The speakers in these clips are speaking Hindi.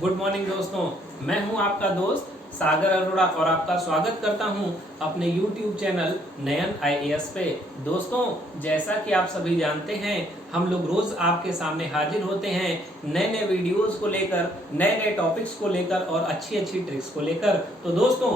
गुड मॉर्निंग दोस्तों, मैं हूं आपका दोस्त सागर अरोड़ा और आपका स्वागत करता हूं अपने YouTube चैनल नयन IAS पे। दोस्तों, जैसा कि आप सभी जानते हैं, हम लोग रोज आपके सामने हाजिर होते हैं नए नए वीडियोस को लेकर, नए नए टॉपिक्स को लेकर और अच्छी अच्छी ट्रिक्स को लेकर। तो दोस्तों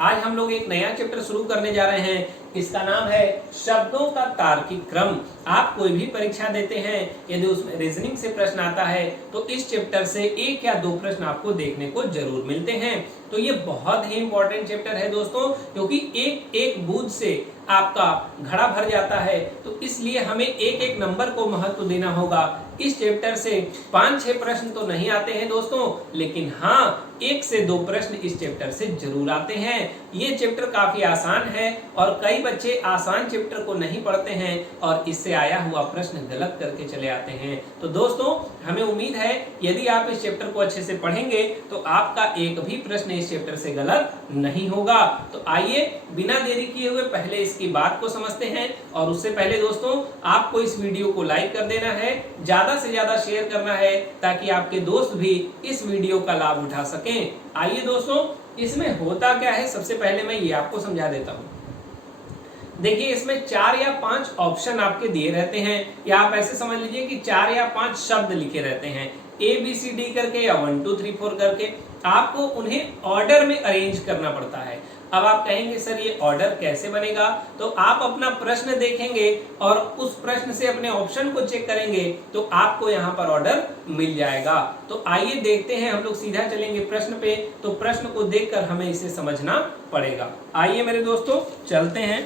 आज हम लोग एक नया चैप्टर शुरू करने जा रहे हैं। इसका नाम है शब्दों का तार्किक क्रम। आप कोई भी परीक्षा देते हैं, यदि उसमें रीजनिंग से प्रश्न आता है तो इस चैप्टर से एक या दो प्रश्न आपको देखने को जरूर मिलते हैं। तो ये बहुत ही इंपॉर्टेंट चैप्टर है दोस्तों, क्योंकि एक एक बूंद से आपका घड़ा भर जाता है। तो इसलिए हमें एक एक नंबर को महत्व देना होगा। इस चैप्टर से 5-6 प्रश्न तो नहीं आते हैं दोस्तों, लेकिन हाँ 1 से 2 प्रश्न इस चैप्टर से जरूर आते हैं। ये चैप्टर काफी आसान है और कई बच्चे आसान चैप्टर को नहीं पढ़ते हैं और इससे आया हुआ प्रश्न गलत करके चले आते हैं। तो दोस्तों, हमें उम्मीद है यदि आप इस चैप्टर को अच्छे से पढ़ेंगे तो आपका एक भी प्रश्न इस चैप्टर से गलत नहीं होगा। तो आइए बिना देरी किए हुए पहले इसकी बात को समझते हैं। और उससे पहले दोस्तों, आपको इस वीडियो को लाइक कर देना है, ज्यादा से ज्यादा शेयर करना है, ताकि आपके दोस्त भी इस वीडियो का लाभ उठा सकें। आइए दोस्तों, इसमें होता क्या है, सबसे पहले मैं ये आपको समझा देता हूं। देखिए, इसमें 4 या 5 ऑप्शन आपके दिए रहते हैं, या आप ऐसे समझ लीजिए कि 4 या 5 शब्द लिखे रहते हैं, ABCD करके या 1 2 3 4 करके। आपको उन्हें ऑर्डर में अरेंज करना पड़ता है। अब आप कहेंगे सर ये ऑर्डर कैसे बनेगा? तो आप अपना प्रश्न देखेंगे और उस प्रश्न से अपने ऑप्शन को चेक करेंगे तो आपको यहाँ पर ऑर्डर मिल जाएगा। तो आइए देखते हैं, हम लोग सीधा चलेंगे प्रश्न पे। तो प्रश्न को देखकर हमें इसे समझना पड़ेगा। आइए मेरे दोस्तों, चलते हैं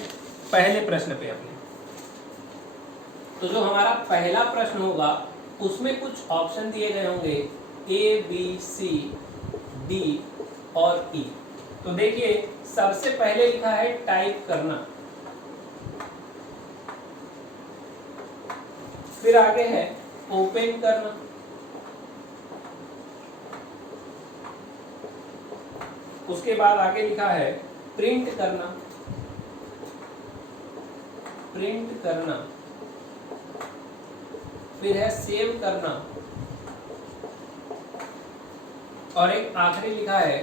पहले प्रश्न पे अपने। तो जो हमारा पहला प्रश्न होगा उसमें कुछ ऑप्शन दिए गए होंगे ABCD और E। तो देखिए, सबसे पहले लिखा है टाइप करना, फिर आगे है ओपन करना, उसके बाद आगे लिखा है प्रिंट करना, फिर है सेव करना, और एक आखिरी लिखा है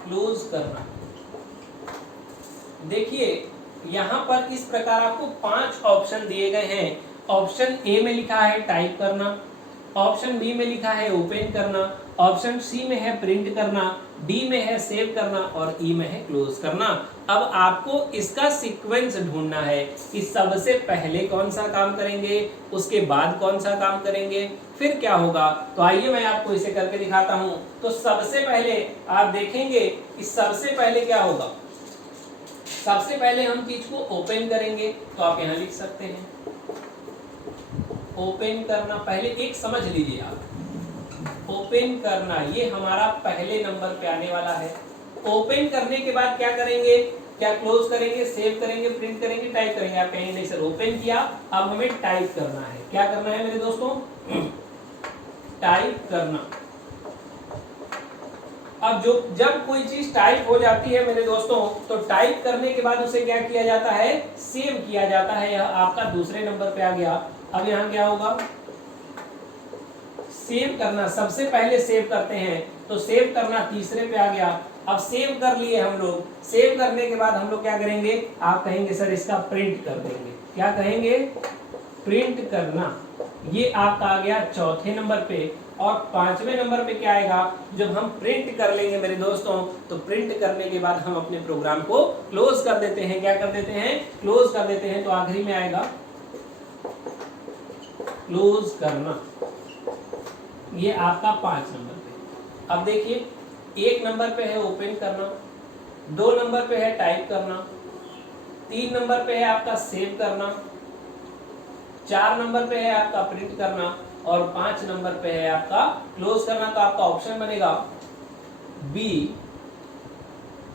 क्लोज करना। देखिए, यहां पर इस प्रकार आपको 5 ऑप्शन दिए गए हैं। ऑप्शन ए में लिखा है टाइप करना, ऑप्शन बी में लिखा है ओपन करना, ऑप्शन सी में है प्रिंट करना, डी में है सेव करना और ई में है क्लोज करना। अब आपको इसका सीक्वेंस ढूंढना है कि सबसे पहले कौन सा काम करेंगे, उसके बाद कौन सा काम करेंगे, फिर क्या होगा। तो आइए मैं आपको इसे करके दिखाता हूं। तो सबसे पहले आप देखेंगे कि सबसे पहले क्या होगा। सबसे पहले हम चीज को ओपन करेंगे, तो आप यहां लिख सकते हैं ओपन करना। पहले एक समझ लीजिए आप, ओपन करना ये हमारा पहले नंबर पे आने वाला है। ओपन करने के बाद क्या करेंगे, क्या क्लोज करेंगे, सेव करेंगे, प्रिंट करेंगे, टाइप करेंगे। आप कहेंगे नहीं सर ओपन किया, अब हमें टाइप करना है। क्या करना है मेरे दोस्तों? टाइप करना। अब जब कोई चीज टाइप हो जाती है मेरे दोस्तों, तो टाइप करने के बाद उसे क्या किया जाता है, सेव किया जाता है। यह आपका दूसरे नंबर पे आ गया। अब यहाँ क्या होगा, सेव करना। सबसे पहले सेव करते हैं, तो सेव करना तीसरे पे आ गया। अब सेव कर लिए हम लोग, सेव करने के बाद हम लोग क्या करेंगे, आप कहेंगे सर इसका प्रिंट कर देंगे। क्या कहेंगे? प्रिंट करना। ये आपका आ गया चौथे नंबर पे। और 5वें नंबर पे क्या आएगा, जब हम प्रिंट कर लेंगे मेरे दोस्तों, तो प्रिंट करने के बाद हम अपने प्रोग्राम को क्लोज कर देते हैं। क्या कर देते हैं? क्लोज कर देते हैं। तो आखिरी में आएगा क्लोज करना। ये आपका 5 नंबर पे। अब देखिए, 1 नंबर पे है ओपन करना, 2 नंबर पे है टाइप करना, 3 नंबर पे है आपका सेव करना, 4 नंबर पे है आपका प्रिंट करना और 5 नंबर पे है आपका क्लोज करना। तो आपका ऑप्शन बनेगा B,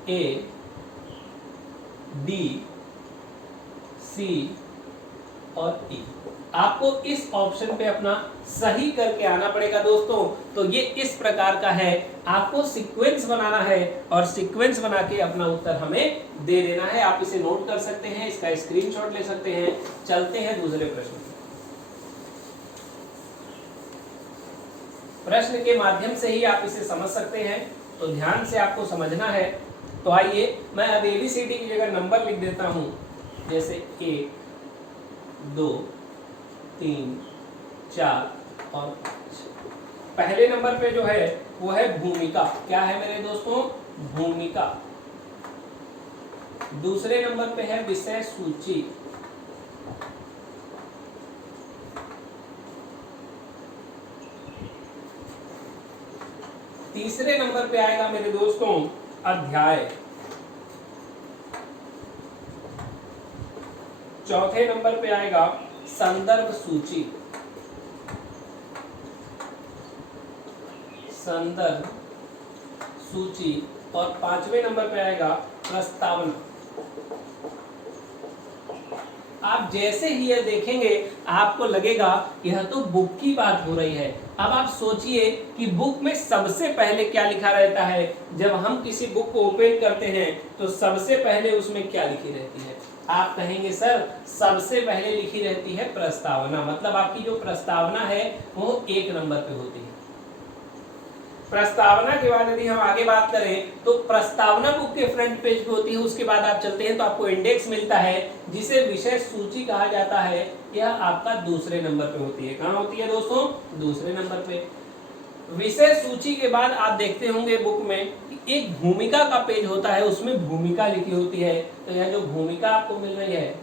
A, D, C और E। आपको इस ऑप्शन पे अपना सही करके आना पड़ेगा दोस्तों। तो ये इस प्रकार का है, आपको सीक्वेंस बनाना है और सीक्वेंस बना के अपना उत्तर हमें दे देना है। आप इसे नोट कर सकते हैं, इसका स्क्रीनशॉट ले सकते हैं। चलते हैं दूसरे प्रश्न। प्रश्न के माध्यम से ही आप इसे समझ सकते हैं, तो ध्यान से आपको समझना है। तो आइए मैं अब ABCD की जगह नंबर लिख देता हूं, जैसे 1 2 3 4 और 5। पहले नंबर पे जो है वो है भूमिका। क्या है मेरे दोस्तों? भूमिका। दूसरे नंबर पे है विषय सूची। तीसरे नंबर पे आएगा मेरे दोस्तों अध्याय। चौथे नंबर पे आएगा संदर्भ सूची। संदर्भ सूची। और पांचवें नंबर पे आएगा प्रस्तावना। आप जैसे ही ये देखेंगे आपको लगेगा यह तो बुक की बात हो रही है। अब आप सोचिए कि बुक में सबसे पहले क्या लिखा रहता है। जब हम किसी बुक को ओपन करते हैं तो सबसे पहले उसमें क्या लिखी रहती है? आप कहेंगे सर सबसे पहले लिखी रहती है प्रस्तावना। मतलब आपकी जो प्रस्तावना है वो 1 नंबर पे होती है। प्रस्तावना के बाद यदि हम आगे बात करें तो प्रस्तावना बुक के फ्रंट पेज पे होती है। उसके बाद आप चलते हैं तो आपको इंडेक्स मिलता है जिसे विषय सूची कहा जाता है। यह आपका दूसरे नंबर पे होती है। कहाँ होती है दोस्तों? दूसरे नंबर पे। विषय सूची के बाद आप देखते होंगे बुक में एक भूमिका का पेज होता है, उसमें भूमिका लिखी होती है। तो यह जो भूमिका आपको मिल रही है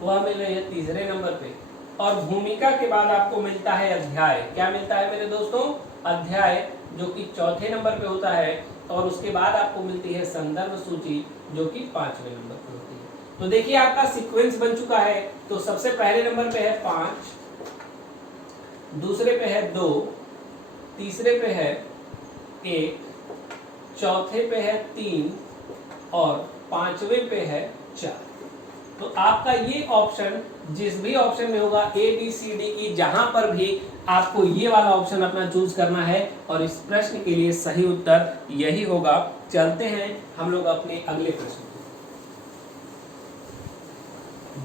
वह मिल रही है तीसरे नंबर पे। और भूमिका के बाद आपको मिलता है अध्याय। क्या मिलता है मेरे दोस्तों? अध्याय, जो कि चौथे नंबर पे होता है। और उसके बाद आपको मिलती है संदर्भ सूची, जो कि 5वें नंबर पे होती है। तो देखिए आपका सीक्वेंस बन चुका है। तो सबसे पहले नंबर पे है 5, दूसरे पे है 2, तीसरे पे है 1, चौथे पे है 3 और 5वें पे है 4। तो आपका ये ऑप्शन जिस भी ऑप्शन में होगा ABCD की, जहां पर भी आपको ये वाला ऑप्शन अपना चूज करना है। और इस प्रश्न के लिए सही उत्तर यही होगा। चलते हैं हम लोग अपने अगले प्रश्न को।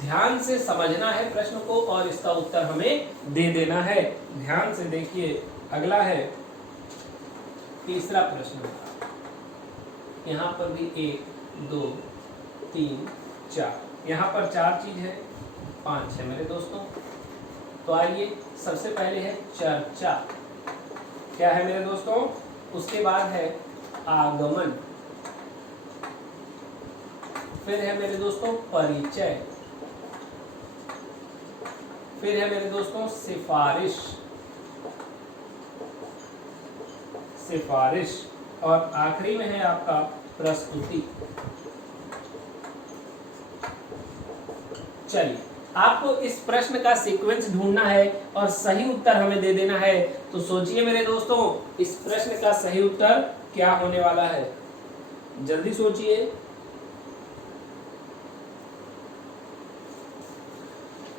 ध्यान से समझना है प्रश्न को और इसका उत्तर हमें दे देना है। ध्यान से देखिए, अगला है तीसरा प्रश्न। यहाँ पर भी 1 2 3 4, यहाँ पर 4 चीज है, 5 है मेरे दोस्तों। तो आइए सबसे पहले है चर्चा। क्या है मेरे दोस्तों? उसके बाद है आगमन, फिर है मेरे दोस्तों परिचय, फिर है मेरे दोस्तों सिफारिश, और आखिरी में है आपका प्रस्तुति। चलिए, आपको इस प्रश्न का सीक्वेंस ढूंढना है और सही उत्तर हमें दे देना है। तो सोचिए मेरे दोस्तों, इस प्रश्न का सही उत्तर क्या होने वाला है? जल्दी सोचिए।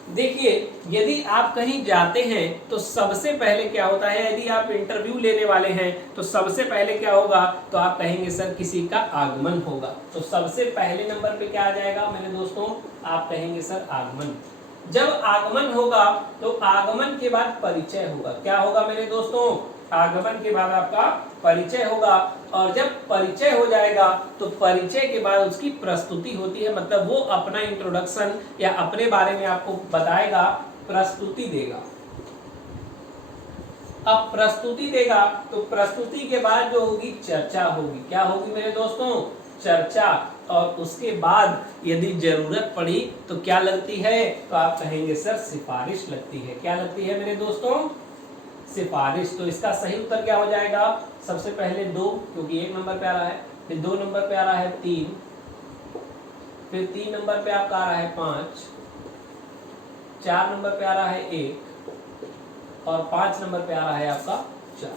देखिए, यदि आप कहीं जाते हैं तो सबसे पहले क्या होता है, यदि आप इंटरव्यू लेने वाले हैं तो सबसे पहले क्या होगा, तो आप कहेंगे सर किसी का आगमन होगा। तो सबसे पहले नंबर पे क्या आ जाएगा मेरे दोस्तों? आप कहेंगे सर आगमन। जब आगमन होगा तो आगमन के बाद परिचय होगा। क्या होगा मेरे दोस्तों? आगमन के बाद आपका परिचय होगा। और जब परिचय हो जाएगा तो परिचय के बाद उसकी प्रस्तुति होती है। मतलब वो अपना इंट्रोडक्शन या अपने बारे में आपको बताएगा, प्रस्तुति देगा। अब प्रस्तुति देगा तो प्रस्तुति के बाद जो होगी चर्चा होगी। क्या होगी मेरे दोस्तों? चर्चा। और उसके बाद यदि जरूरत पड़ी तो क्या लगती है, तो आप कहेंगे सर सिफारिश लगती है। क्या लगती है मेरे दोस्तों? सिफारिश। तो इसका सही उत्तर क्या हो जाएगा? सबसे पहले 2, क्योंकि 1 नंबर पे आ रहा है, फिर 2 नंबर पे आ रहा है 3, फिर 3 नंबर पे आपका आ रहा है 5, 4 नंबर पे आ रहा है 1 और 5 नंबर पे आ रहा है आपका 4।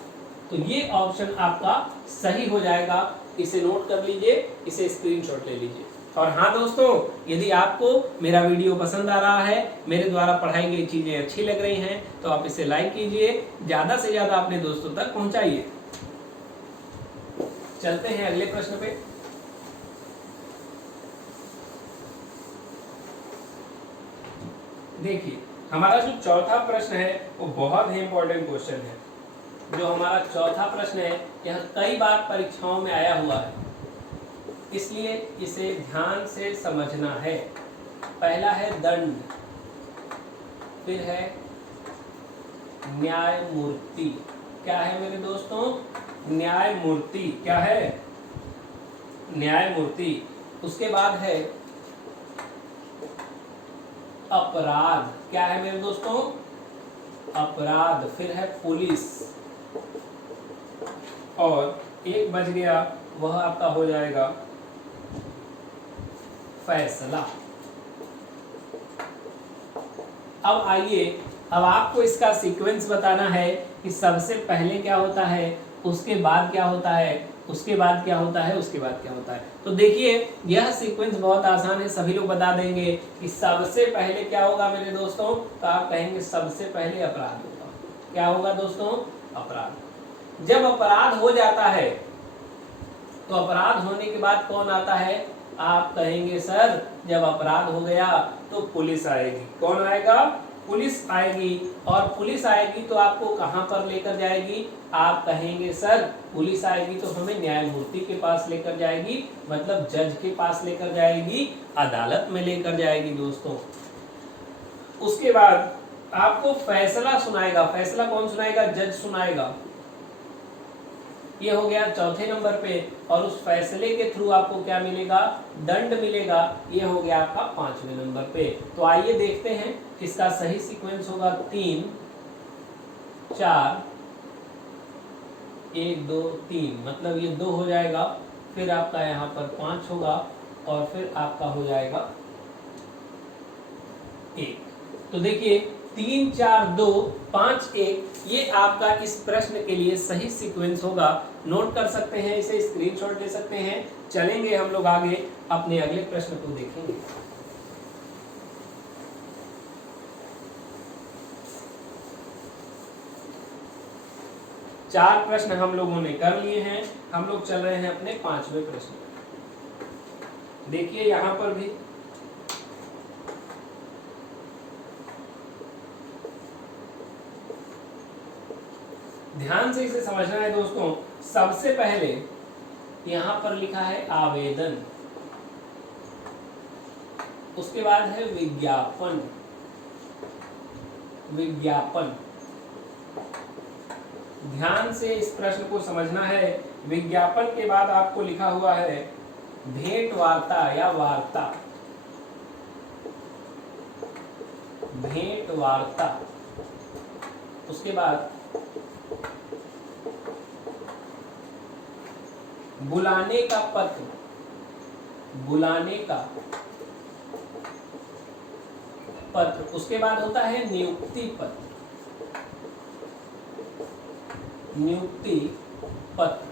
तो ये ऑप्शन आपका सही हो जाएगा। इसे नोट कर लीजिए, इसे स्क्रीनशॉट ले लीजिए। और हाँ दोस्तों, यदि आपको मेरा वीडियो पसंद आ रहा है, मेरे द्वारा पढ़ाई गई चीजें अच्छी लग रही हैं, तो आप इसे लाइक कीजिए, ज्यादा से ज्यादा अपने दोस्तों तक पहुंचाइए। चलते हैं अगले प्रश्न पे। देखिए, हमारा जो चौथा प्रश्न है वो बहुत ही इंपॉर्टेंट क्वेश्चन है। जो हमारा चौथा प्रश्न है, यह कई बार परीक्षाओं में आया हुआ है, इसलिए इसे ध्यान से समझना है। पहला है दंड, फिर है न्यायमूर्ति। क्या है मेरे दोस्तों? न्यायमूर्ति। क्या है? न्यायमूर्ति। उसके बाद है अपराध। क्या है मेरे दोस्तों? अपराध। फिर है पुलिस, और एक बच गया, वह आपका हो जाएगा फैसला। अब आइए, अब आपको इसका सीक्वेंस बताना है कि सबसे पहले क्या होता है, उसके बाद क्या होता है, उसके बाद क्या होता है, उसके बाद क्या होता है। तो देखिए, यह सीक्वेंस बहुत आसान है, सभी लोग बता देंगे कि सबसे पहले क्या होगा मेरे दोस्तों। तो आप कहेंगे सबसे पहले अपराध होगा। क्या होगा दोस्तों? अपराध। जब अपराध हो जाता है तो अपराध होने के बाद कौन आता है? आप कहेंगे सर जब अपराध हो गया तो पुलिस आएगी। कौन आएगा? पुलिस आएगी। और पुलिस आएगी तो आपको कहां पर लेकर जाएगी? आप कहेंगे सर पुलिस आएगी तो हमें न्यायमूर्ति के पास लेकर जाएगी, मतलब जज के पास लेकर जाएगी, अदालत में लेकर जाएगी दोस्तों। उसके बाद आपको फैसला सुनाएगा। फैसला कौन सुनाएगा? जज सुनाएगा। ये हो गया चौथे नंबर पे। और उस फैसले के थ्रू आपको क्या मिलेगा? दंड मिलेगा। ये हो गया आपका 5वें नंबर पे। तो आइए देखते हैं इसका सही सीक्वेंस होगा 3 4 1 2 3, मतलब ये 2 हो जाएगा, फिर आपका यहाँ पर 5 होगा, और फिर आपका हो जाएगा 1। तो देखिए 3 4 2 5 1, ये आपका इस प्रश्न के लिए सही सीक्वेंस होगा। नोट कर सकते हैं, इसे स्क्रीनशॉट ले सकते हैं। चलेंगे हम लोग आगे, अपने अगले प्रश्न को देखेंगे। चार प्रश्न हम लोगों ने कर लिए हैं, हम लोग चल रहे हैं अपने 5वें प्रश्न। देखिए यहां पर भी ध्यान से इसे समझना है दोस्तों। सबसे पहले यहां पर लिखा है आवेदन, उसके बाद है विज्ञापन। विज्ञापन, ध्यान से इस प्रश्न को समझना है। विज्ञापन के बाद आपको लिखा हुआ है भेंट वार्ता या वार्ता। भेंट वार्ता। उसके बाद बुलाने का पत्र। बुलाने का पत्र। उसके बाद होता है नियुक्ति पत्र। नियुक्ति पत्र।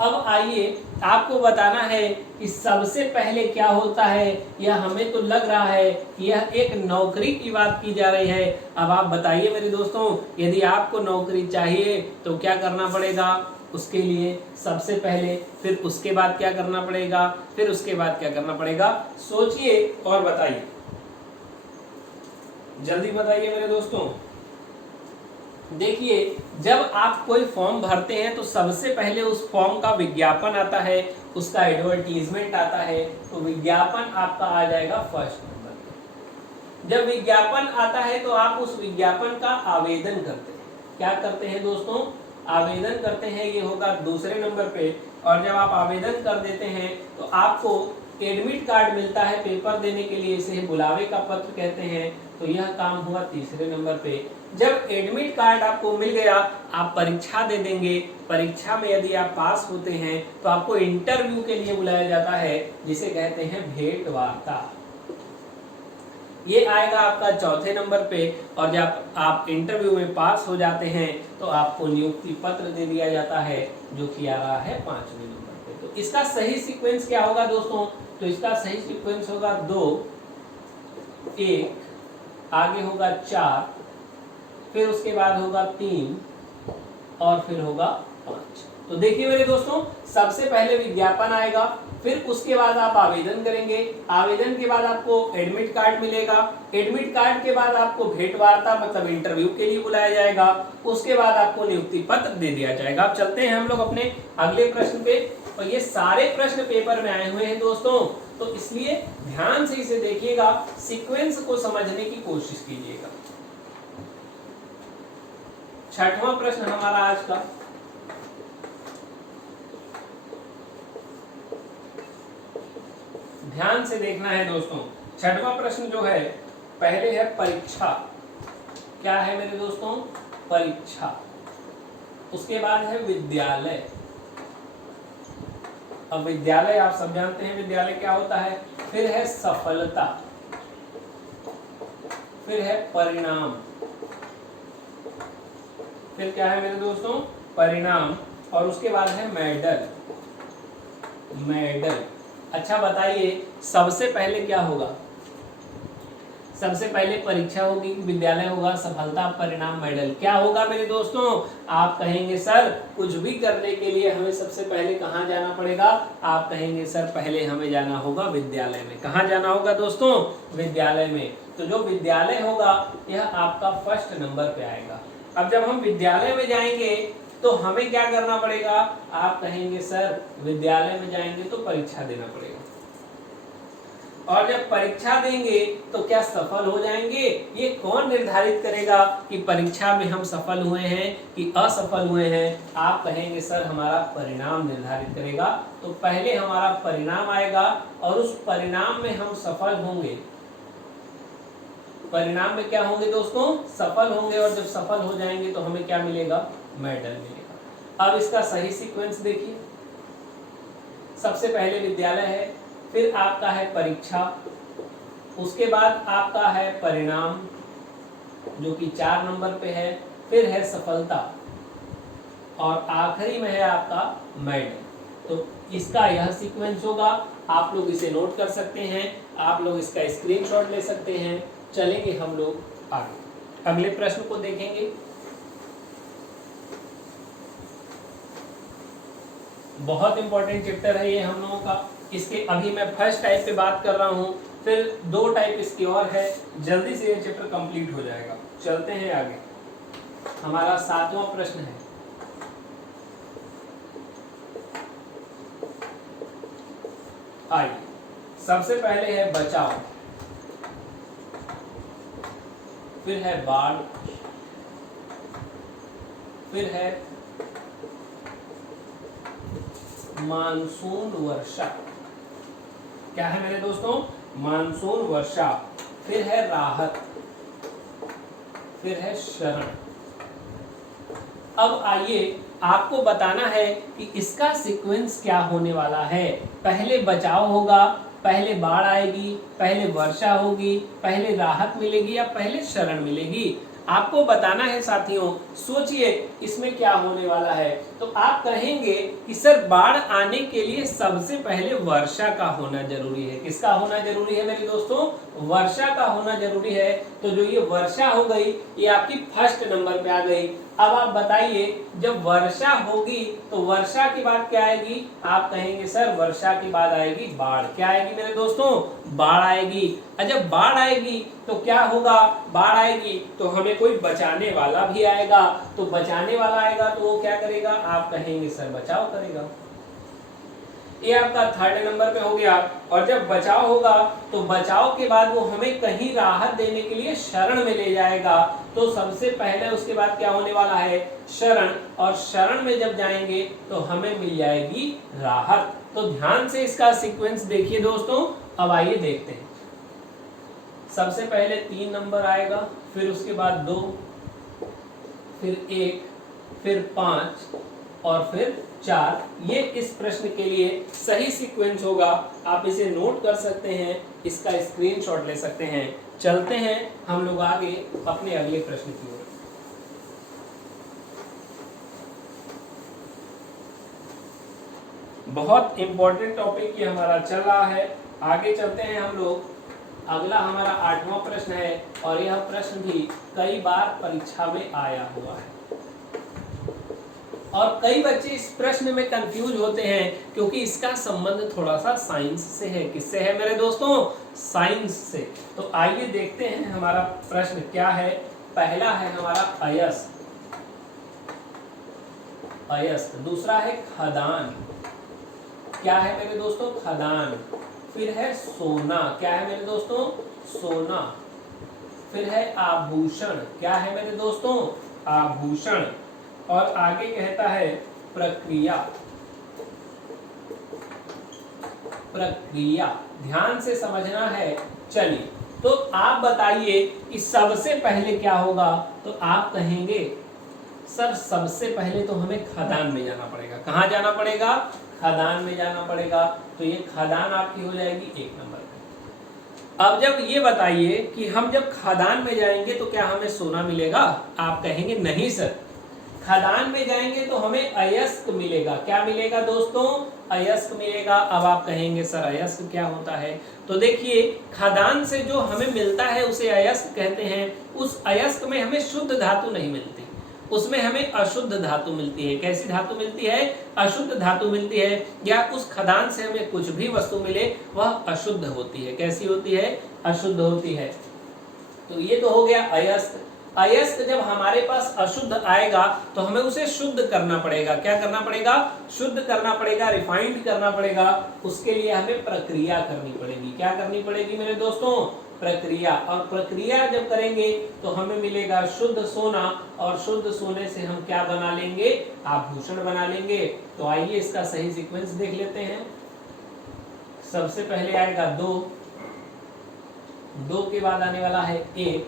अब आइए, आपको बताना है कि सबसे पहले क्या होता है। यह हमें तो लग रहा है कि यह एक नौकरी की बात की जा रही है। अब आप बताइए मेरे दोस्तों, यदि आपको नौकरी चाहिए तो क्या करना पड़ेगा? उसके लिए सबसे पहले, फिर उसके बाद क्या करना पड़ेगा, फिर उसके बाद क्या करना पड़ेगा? सोचिए और बताइए, जल्दी बताइए मेरे दोस्तों। देखिए, जब आप कोई फॉर्म भरते हैं तो सबसे पहले उस फॉर्म का विज्ञापन आता है, उसका एडवर्टीजमेंट आता है। तो विज्ञापन आपका आ जाएगा फर्स्ट नंबर पे। जब विज्ञापन आता है तो आप उस विज्ञापन का आवेदन करते हैं। क्या करते हैं दोस्तों? आवेदन करते हैं, ये होगा दूसरे नंबर पे। और जब आप आवेदन कर देते हैं तो आपको एडमिट कार्ड मिलता है पेपर देने के लिए, इसे बुलावे का पत्र कहते हैं। तो यह काम हुआ तीसरे नंबर पे। जब एडमिट कार्ड आपको मिल गया, आप परीक्षा दे देंगे। परीक्षा में यदि आप पास होते हैं तो आपको इंटरव्यू के लिए बुलाया जाता है, जिसे कहते हैं भेंट वार्ता। ये आएगा आपका चौथे नंबर पे। और जब आप इंटरव्यू में पास हो जाते हैं तो आपको नियुक्ति पत्र दे दिया जाता है, जो कि आ रहा है 5वें नंबर पे। तो इसका सही सीक्वेंस क्या होगा दोस्तों? तो इसका सही सीक्वेंस होगा 2 1, आगे होगा 4, फिर उसके बाद होगा 3, और फिर होगा 5। तो देखिए मेरे दोस्तों, सबसे पहले विज्ञापन आएगा, फिर उसके बाद आप आवेदन करेंगे, आवेदन के बाद आपको एडमिट कार्ड मिलेगा, एडमिट कार्ड के बाद आपको भेंट वार्ता मतलब इंटरव्यू के लिए बुलाया जाएगा, उसके बाद आपको नियुक्ति पत्र दे दिया जाएगा। अब चलते हैं हम लोग अपने अगले प्रश्न पे। और ये सारे प्रश्न पेपर में आए हुए हैं दोस्तों, तो इसलिए ध्यान से इसे देखिएगा, सीक्वेंस को समझने की कोशिश कीजिएगा। छठवां प्रश्न हमारा आज का, ध्यान से देखना है दोस्तों। छठवां प्रश्न जो है, पहले है परीक्षा। क्या है मेरे दोस्तों? परीक्षा। उसके बाद है विद्यालय। अब विद्यालय आप सब जानते हैं विद्यालय क्या होता है। फिर है सफलता, फिर है परिणाम, फिर क्या है मेरे दोस्तों? परिणाम, और उसके बाद है मेडल। मेडल। अच्छा बताइए, सबसे पहले क्या होगा? सबसे पहले परीक्षा होगी, विद्यालय होगा, सफलता, परिणाम, मेडल। क्या होगा मेरे दोस्तों? आप कहेंगे सर कुछ भी करने के लिए हमें सबसे पहले कहाँ जाना पड़ेगा? आप कहेंगे सर पहले हमें जाना होगा विद्यालय में। कहाँ जाना होगा दोस्तों? विद्यालय में। तो जो विद्यालय होगा यह आपका फर्स्ट नंबर पे आएगा। अब जब हम विद्यालय में जाएंगे तो हमें क्या करना पड़ेगा? आप कहेंगे सर विद्यालय में जाएंगे तो परीक्षा देना पड़ेगा, और जब परीक्षा देंगे तो क्या सफल हो जाएंगे? ये कौन निर्धारित करेगा कि परीक्षा में हम सफल हुए हैं कि असफल हुए हैं? आप कहेंगे सर हमारा परिणाम निर्धारित करेगा। तो पहले हमारा परिणाम आएगा और उस परिणाम में हम सफल होंगे। परिणाम में क्या होंगे दोस्तों? सफल होंगे, और जब सफल हो जाएंगे तो हमें क्या मिलेगा? मेडल मिलेगा। अब इसका सही सीक्वेंस देखिए, सबसे पहले विद्यालय है, फिर आपका है परीक्षा, उसके बाद आपका है परिणाम जो कि 4 नंबर पे है, फिर है सफलता, और आखिरी में है आपका मेडल। तो इसका यह सीक्वेंस होगा। आप लोग इसे नोट कर सकते हैं, आप लोग इसका स्क्रीनशॉट ले सकते हैं। चलेंगे हम लोग आगे, अगले प्रश्न को देखेंगे। बहुत इंपॉर्टेंट चैप्टर है ये हम लोगों का। इसके अभी मैं फर्स्ट टाइप पे बात कर रहा हूँ, फिर 2 टाइप इसकी और है, जल्दी से ये चैप्टर कंप्लीट हो जाएगा। चलते हैं आगे, हमारा 7वां प्रश्न है। आइए, सबसे पहले है बचाव, फिर है बाढ़, फिर है मानसून वर्षा। क्या है मेरे दोस्तों? मानसून वर्षा, फिर है राहत, फिर है शरण। अब आइए, आपको बताना है कि इसका सीक्वेंस क्या होने वाला है। पहले बचाव होगा, पहले बाढ़ आएगी, पहले वर्षा होगी, पहले राहत मिलेगी या पहले शरण मिलेगी? आपको बताना है साथियों। सोचिए इसमें क्या होने वाला है। तो आप कहेंगे कि सर बाढ़ आने के लिए सबसे पहले वर्षा का होना जरूरी है। किसका होना जरूरी है मेरे दोस्तों? वर्षा का होना जरूरी है। तो जो ये वर्षा हो गई, ये आपकी फर्स्ट नंबर पे आ गई। अब आप बताइए, जब वर्षा होगी तो वर्षा के बाद क्या आएगी? आप कहेंगे सर वर्षा के बाद आएगी बाढ़। क्या आएगी मेरे दोस्तों? बाढ़ आएगी। और जब बाढ़ आएगी तो क्या होगा? बाढ़ आएगी तो हमें कोई बचाने वाला भी आएगा। तो बचाने वाला आएगा तो वो क्या करेगा? आप कहेंगे सर बचाव करेगा। ये आपका 3rd नंबर पे हो गया। और जब बचाव होगा तो बचाव के बाद वो हमें कहीं राहत देने के लिए शरण में ले जाएगा। तो सबसे पहले उसके बाद क्या होने वाला है? शरण। और शरण में जब जाएंगे तो हमें मिल जाएगी राहत। तो ध्यान से इसका सीक्वेंस देखिए दोस्तों। अब आइए देखते हैं। सबसे पहले 3 नंबर आएगा, फिर उसके बाद 2, फिर 1, फिर 5 और फिर 4। ये इस प्रश्न के लिए सही सीक्वेंस होगा। आप इसे नोट कर सकते हैं, इसका स्क्रीनशॉट ले सकते हैं। चलते हैं हम लोग आगे अपने अगले प्रश्न की ओर। बहुत इंपॉर्टेंट टॉपिक ये हमारा चल रहा है। आगे चलते हैं हम लोग। अगला हमारा 8वां प्रश्न है, और यह प्रश्न भी कई बार परीक्षा में आया हुआ है। और कई बच्चे इस प्रश्न में कंफ्यूज होते हैं क्योंकि इसका संबंध थोड़ा सा साइंस से है। किससे है मेरे दोस्तों? साइंस से। तो आइए देखते हैं हमारा प्रश्न क्या है। पहला है हमारा अयस्क, अयस्क। दूसरा है खदान। क्या है मेरे दोस्तों? खदान। फिर है सोना। क्या है मेरे दोस्तों? सोना। फिर है आभूषण। क्या है मेरे दोस्तों? आभूषण। और आगे कहता है प्रक्रिया, प्रक्रिया। ध्यान से समझना है। चलिए, तो आप बताइए कि सबसे पहले क्या होगा? तो आप कहेंगे सर सबसे पहले तो हमें खदान में जाना पड़ेगा। कहाँ जाना पड़ेगा? खदान में जाना पड़ेगा। तो ये खदान आपकी हो जाएगी 1 नंबर पे। अब जब ये बताइए कि हम जब खदान में जाएंगे तो क्या हमें सोना मिलेगा? आप कहेंगे नहीं सर, खदान में जाएंगे तो हमें अयस्क मिलेगा। क्या मिलेगा दोस्तों? अयस्क मिलेगा। अब आप कहेंगे सर अयस्क क्या होता है? तो देखिए, खदान से जो हमें मिलता है उसे अयस्क कहते हैं। उस अयस्क में हमें शुद्ध धातु नहीं मिलती, उसमें हमें अशुद्ध धातु मिलती है। कैसी धातु मिलती है? अशुद्ध धातु मिलती है। या उस खदान से हमें कुछ भी वस्तु मिले वह अशुद्ध होती है। कैसी होती है? अशुद्ध होती है। तो ये तो हो गया अयस्क। अयस्क जब हमारे पास अशुद्ध आएगा तो हमें उसे शुद्ध करना पड़ेगा। क्या करना पड़ेगा? शुद्ध करना पड़ेगा, रिफाइंड करना पड़ेगा। उसके लिए हमें प्रक्रिया करनी पड़ेगी। क्या करनी पड़ेगी मेरे दोस्तों? प्रक्रिया। और प्रक्रिया जब करेंगे तो हमें मिलेगा शुद्ध सोना, और शुद्ध सोने से हम क्या बना लेंगे? आभूषण बना लेंगे। तो आइए इसका सही सीक्वेंस देख लेते हैं। सबसे पहले आएगा 2, 2 के बाद आने वाला है 1,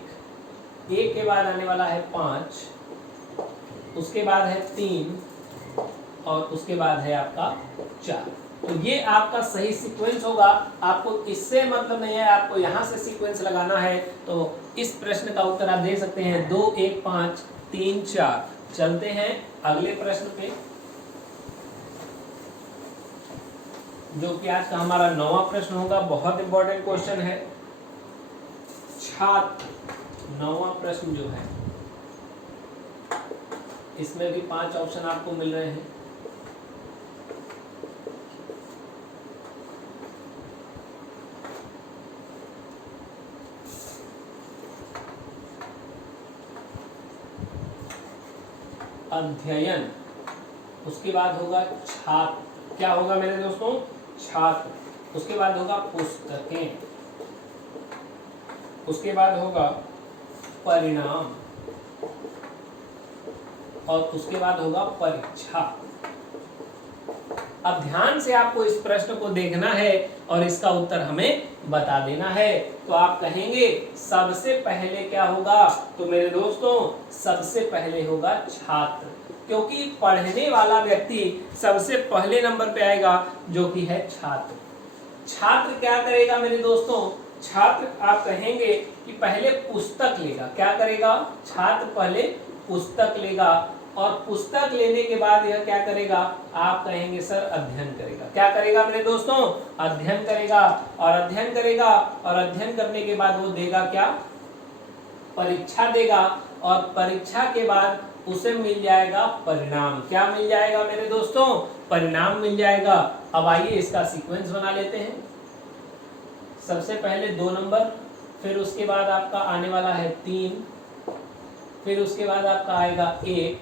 1 के बाद आने वाला है 5, उसके बाद है 3, और उसके बाद है आपका 4। तो ये आपका सही सीक्वेंस होगा। आपको इससे मतलब नहीं है, आपको यहां से सीक्वेंस लगाना है। तो इस प्रश्न का उत्तर आप दे सकते हैं 2, 1, 5, 3, 4। चलते हैं अगले प्रश्न पे, जो कि आज का हमारा 9वां प्रश्न होगा। बहुत इंपॉर्टेंट क्वेश्चन है। छात्र, 9वां प्रश्न जो है इसमें भी 5 ऑप्शन आपको मिल रहे हैं। अध्ययन, उसके बाद होगा छात्र। क्या होगा मेरे दोस्तों? छात्र। उसके बाद होगा पुस्तकें, उसके बाद होगा परिणाम, और उसके बाद होगा परीक्षा। अब ध्यान से आपको इस प्रश्न को देखना है और इसका उत्तर हमें बता देना है। तो आप कहेंगे सबसे पहले क्या होगा? तो मेरे दोस्तों सबसे पहले होगा छात्र, क्योंकि पढ़ने वाला व्यक्ति सबसे पहले नंबर पे आएगा, जो कि है छात्र। छात्र क्या करेगा मेरे दोस्तों? छात्र आप कहेंगे कि पहले पुस्तक लेगा। क्या करेगा? छात्र पहले पुस्तक लेगा, और पुस्तक लेने के बाद यह क्या करेगा? आप कहेंगे सर अध्ययन करेगा। क्या करेगा मेरे दोस्तों? अध्ययन करेगा। और अध्ययन करेगा, और अध्ययन करने के बाद वो देगा क्या? परीक्षा देगा, और परीक्षा के बाद उसे मिल जाएगा परिणाम। क्या मिल जाएगा मेरे दोस्तों? परिणाम मिल जाएगा। अब आइए इसका सीक्वेंस बना लेते हैं। सबसे पहले 2 नंबर, फिर उसके बाद आपका आने वाला है 3, फिर उसके बाद आपका आएगा 1,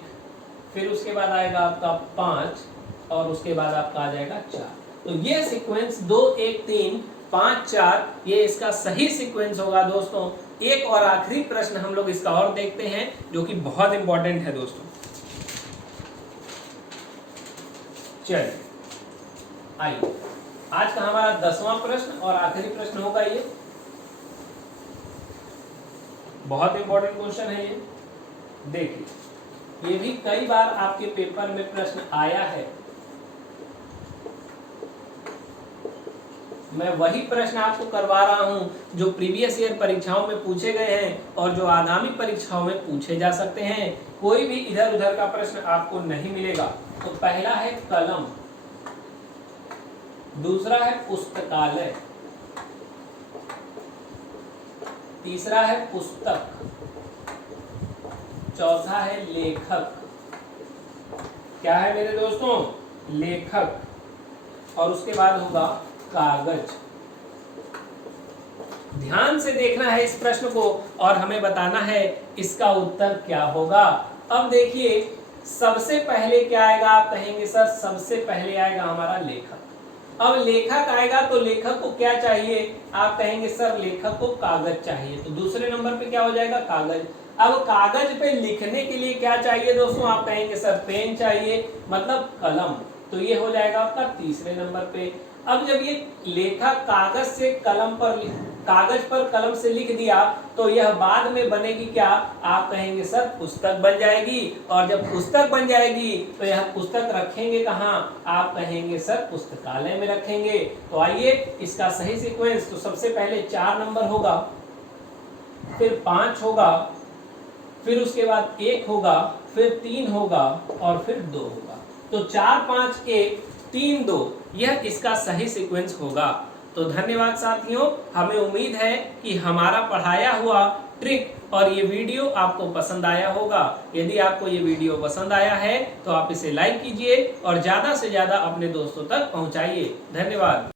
फिर उसके बाद आएगा आपका 5, और उसके बाद आपका आ जाएगा 4। तो ये सीक्वेंस 2, 1, 3, 5, 4 ये इसका सही सीक्वेंस होगा दोस्तों। एक और आखिरी प्रश्न हम लोग इसका और देखते हैं, जो कि बहुत इंपॉर्टेंट है दोस्तों। चलिए आइए, आज का हमारा 10वां प्रश्न और आखिरी प्रश्न होगा। ये बहुत इंपॉर्टेंट क्वेश्चन है। ये देखिए, ये भी कई बार आपके पेपर में प्रश्न आया है। मैं वही प्रश्न आपको करवा रहा हूं जो प्रीवियस ईयर परीक्षाओं में पूछे गए हैं और जो आगामी परीक्षाओं में पूछे जा सकते हैं। कोई भी इधर उधर का प्रश्न आपको नहीं मिलेगा। तो पहला है कलम, दूसरा है पुस्तकालय, तीसरा है पुस्तक, चौथा है लेखक, क्या है मेरे दोस्तों? लेखक, और उसके बाद होगा कागज। ध्यान से देखना है इस प्रश्न को और हमें बताना है इसका उत्तर क्या होगा। अब देखिए, सबसे पहले क्या आएगा? आप कहेंगे सर सबसे पहले आएगा हमारा लेखक। अब लेखक आएगा तो लेखक को क्या चाहिए? आप कहेंगे सर लेखक को कागज चाहिए, तो दूसरे नंबर पे क्या हो जाएगा? कागज। अब कागज पे लिखने के लिए क्या चाहिए दोस्तों? आप कहेंगे सर पेन चाहिए, मतलब कलम, तो ये हो जाएगा आपका तीसरे नंबर पे। अब जब ये लेखक कागज से कलम पर कागज पर कलम से लिख दिया तो यह बाद में बनेगी क्या? आप कहेंगे सर पुस्तक बन जाएगी, और जब पुस्तक बन जाएगी तो यह पुस्तक रखेंगे कहाँ? आप कहेंगे सर पुस्तकालय में रखेंगे। तो आइए इसका सही सीक्वेंस, तो सबसे पहले 4 नंबर होगा, फिर 5 होगा, फिर उसके बाद 1 होगा, फिर 3 होगा और फिर 2 होगा। तो 4 5 1 3 2 यह इसका सही सीक्वेंस होगा। तो धन्यवाद साथियों, हमें उम्मीद है कि हमारा पढ़ाया हुआ ट्रिक और ये वीडियो आपको पसंद आया होगा। यदि आपको ये वीडियो पसंद आया है तो आप इसे लाइक कीजिए और ज़्यादा से ज़्यादा अपने दोस्तों तक पहुंचाइए। धन्यवाद।